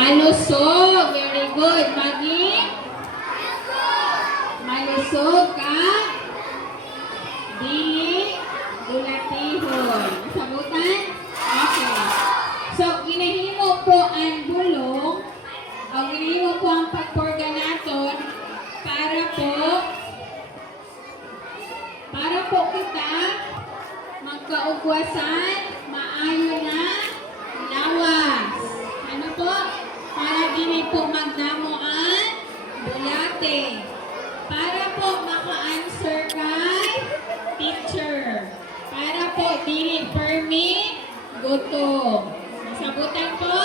Malusog. Very good. Maging malusog ka. Dili bulatihon. Sabutan? Okay. So, ginahimo po ang bulong o ginahimo po ang pagpurga naton para po kita magkaugwasan, maayo na lawas. Ano po? Para dili po magdamuan bulate. Para po maka-answer kay teacher. Para po dili permit gutom. Nasabutan po?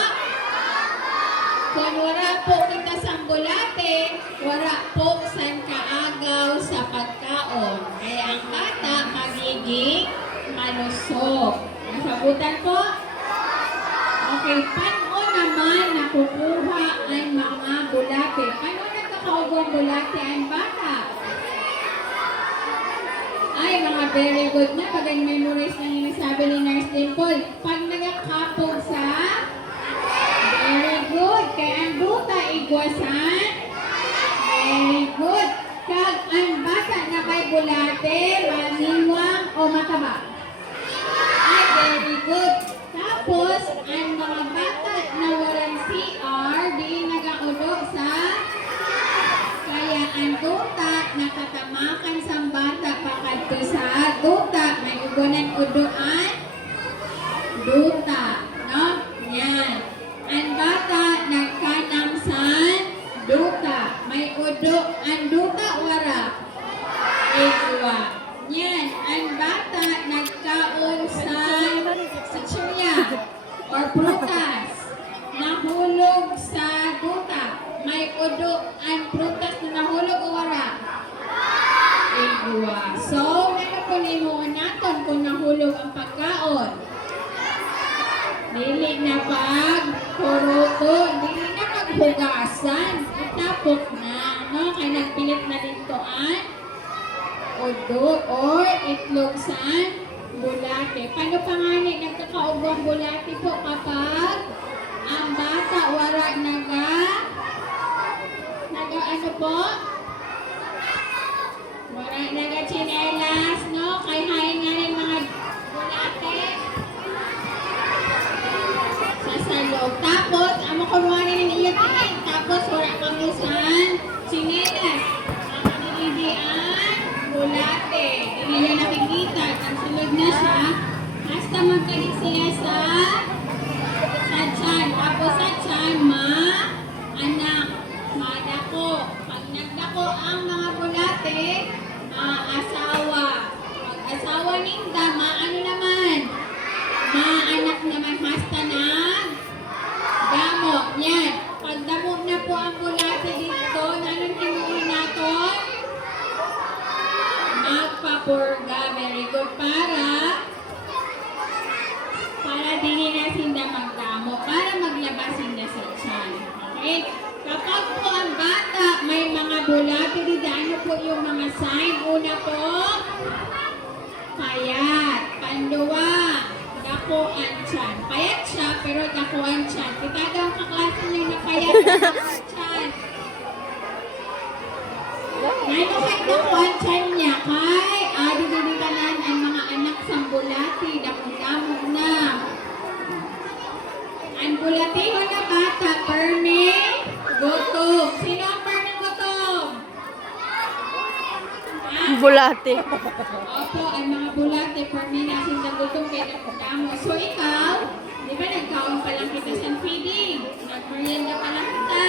Kung wala po kita sa bulate, wala po san kaagaw sa pagkaon. Kaya ang bata magiging malusog. Nasabutan po? Okay, paano naman nakukuha ang mga bulate? Paano nagkakaugong bulate ang bata? Ay, mga very good na. Pag memorize na yung sabi ni Nurse Dimple, pag nagkakapog sa very good. Kaya ang buta igwasan. Very good. Kag ang bata na may bulate, maniwang o mataba. Ay, very good. Tapos, ang mga bata na walang CR, di nagaulo sa kaya ang duta nakatamakan sa bata pakadto sa duta. May ugunan uduan. Duta. No? Yan. Ang bata nagkanamsan duta. May udo ang duta wara. Igwa. Yan. Ang bata nagkaon sa chichirya or prutas. Nahulog sa duta. May udo ang prutas na nahulog o wara. Igwa. So, nanapulimuan natin kung nahulog ang pagkaon. Dili na pag-kuruto, dili na maghugasan. Itapok na, no? Kaya nagpilit na lintoan. Udo or itlog saan? Bulate. Paano pa nga ni nagkakaugong bulate po kapag ang bata wala ano po? Wala chinelas, no? Kaya hain nga rin mga bulate. Salog. Tapos, amo kunwari ng iyo tingin. Tapos, wala kang usan. Chinelas. Nakakalidian. Bulate. Hindi niya nakikita. Ang sulod na siya. Hasta magkalit siya sa tiyan. Tapos sa tiyan, anak. Madako. Pag nagdako ang mga bulate, asawa. Pag asawa ninda, ano naman? Maanak naman hasta na damo. Yan. Pag damo na po ang bulate dito, anong tinuhin natin? Magpapurga. Very good. Para dili na sinda magdamo. Para maglabas sinda sa tiyan. Okay? Kapag po ang bata may mga bulate dito, ano po yung mga sign? Una po, payat. Panduwa, dakuan tiyan. Payat siya, pero dakuan tiyan. Kita daw kaklase niyo na payat na dakuan tiyan. Ngayon kay dakuan tiyan niya, kay didikanan ang mga anak sa bulati, dakong-damog na. Ang bulatiho na bata, perme, gutom. Sino ang perme gutom? Bulate. Opo, ang mga bulate, perme na sinagutong kay dakong-damog. So ikaw, di ba nagkaon pa lang kita sa feeding? Nagmerienda pa lang kita.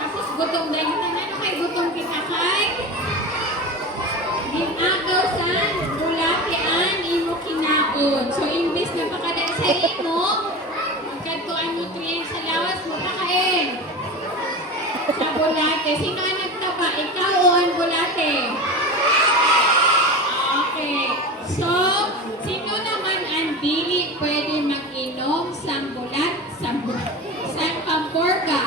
Tapos gutom dahil kita. Ano kay gutom kita kay? Ginagaw sa bulate ang imo kinaon. So imbis na pakadaan sa imo, magkadto ang nutrients sa lawas mo pakain. Sa bulate. Sino ang nagtaba? Ikaw o ang bulate? Okay. So, sino naman ang dili pwede mag-inom sa pampurga?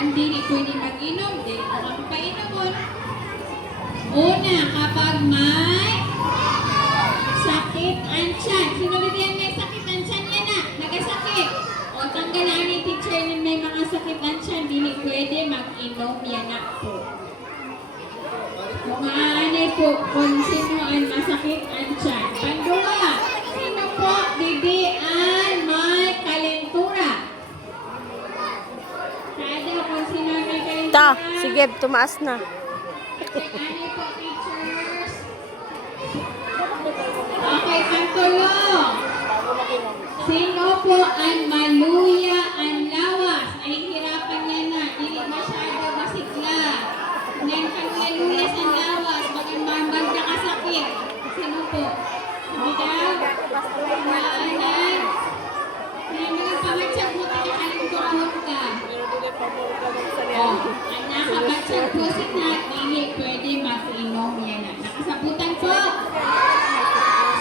Ang dili pwede mag-inom, dili ko kami painomon. Una, kapag may sakit ang tiyan. Sino rin yan may sakit ang tiyan yan na? Nagasakit. O kung sino ang masakit ang tiyan. Pangalawa, sino po didi ang may kalentura? Kada kung sino ang may kalentura. Ta, sige, tumaas na. Ano po, teachers? Okay, pangtulong. Sino po ang maluya ang lawas? Ay, hirapan niya na. Hindi masyado masigla. Ngayon, kaluya-luya sa lawas. Magandang kasakit. Sino po? Ikaw? Maanan? Ngayon, mga pangatsag mo, tinakalinturahon ka. Oh, ang nakabatsag po si Nat, hindi pwede mag-inom yan na. Nakasabutan po.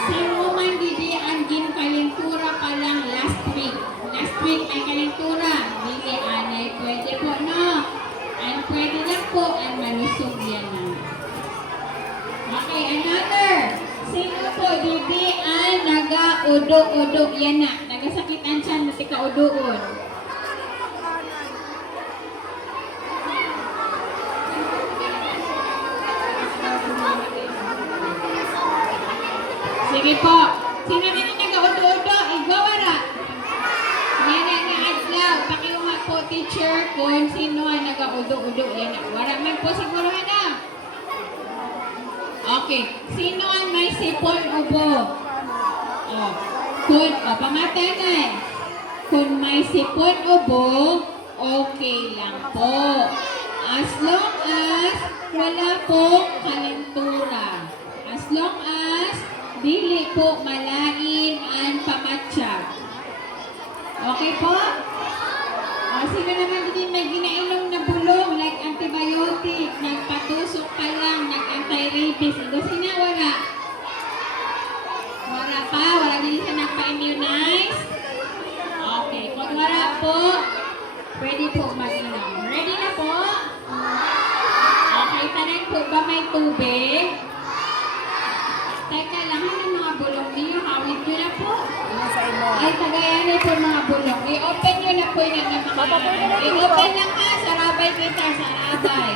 Sino man didi ang ginkalentura pa lang last week. Last week ay kalentura. Hindi anay pwede po, no? Ang pwede lang po ang malusog yan na. Okay, another. Sino po didi ang naga-udo-udo yan na? Nagasakitan siya na tika-udoon. Sige po. Sino din ang nag-udo-udo? Igawara. Yan ang adlaw. Pakiungat po, teacher, kung sino ang nag-udo-udo. Yan. Wala man po siguro na. Okay. Sino ang may sipon ubo? Oh. Pamatangan. Kung may sipon ubo, okay lang po. As long as wala po kalentura. As long as dili po malain ang pamatsyag. Okay po? O, sino naman din may ginainom na bulong like antibiotic, nagpatusok pa lang, nag-anti-rabies. Ito sinawala. Wala pa? Wala din siya nagpa-immunize? Okay. Kung wala po, pwede po mag-inom. Ready na po? Okay. Tanan po ba may tubig? Teka lang, ano mga bulong niyo? Hawid nyo na po. Ay, tagayan po mga bulong. I-open nyo na po yung mga I-open lang ha. Sarabay kita, sarabay.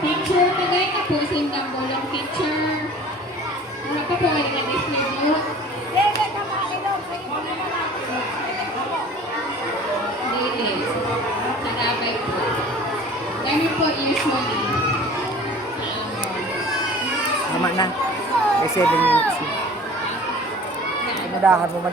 Teacher, tagay na po sindang bulong, teacher. Ano pa po kayo na-display nyo? Dili. Sarabay po. Ganun po usually. Tama na. May 7 minutes. Pinadahan mo man.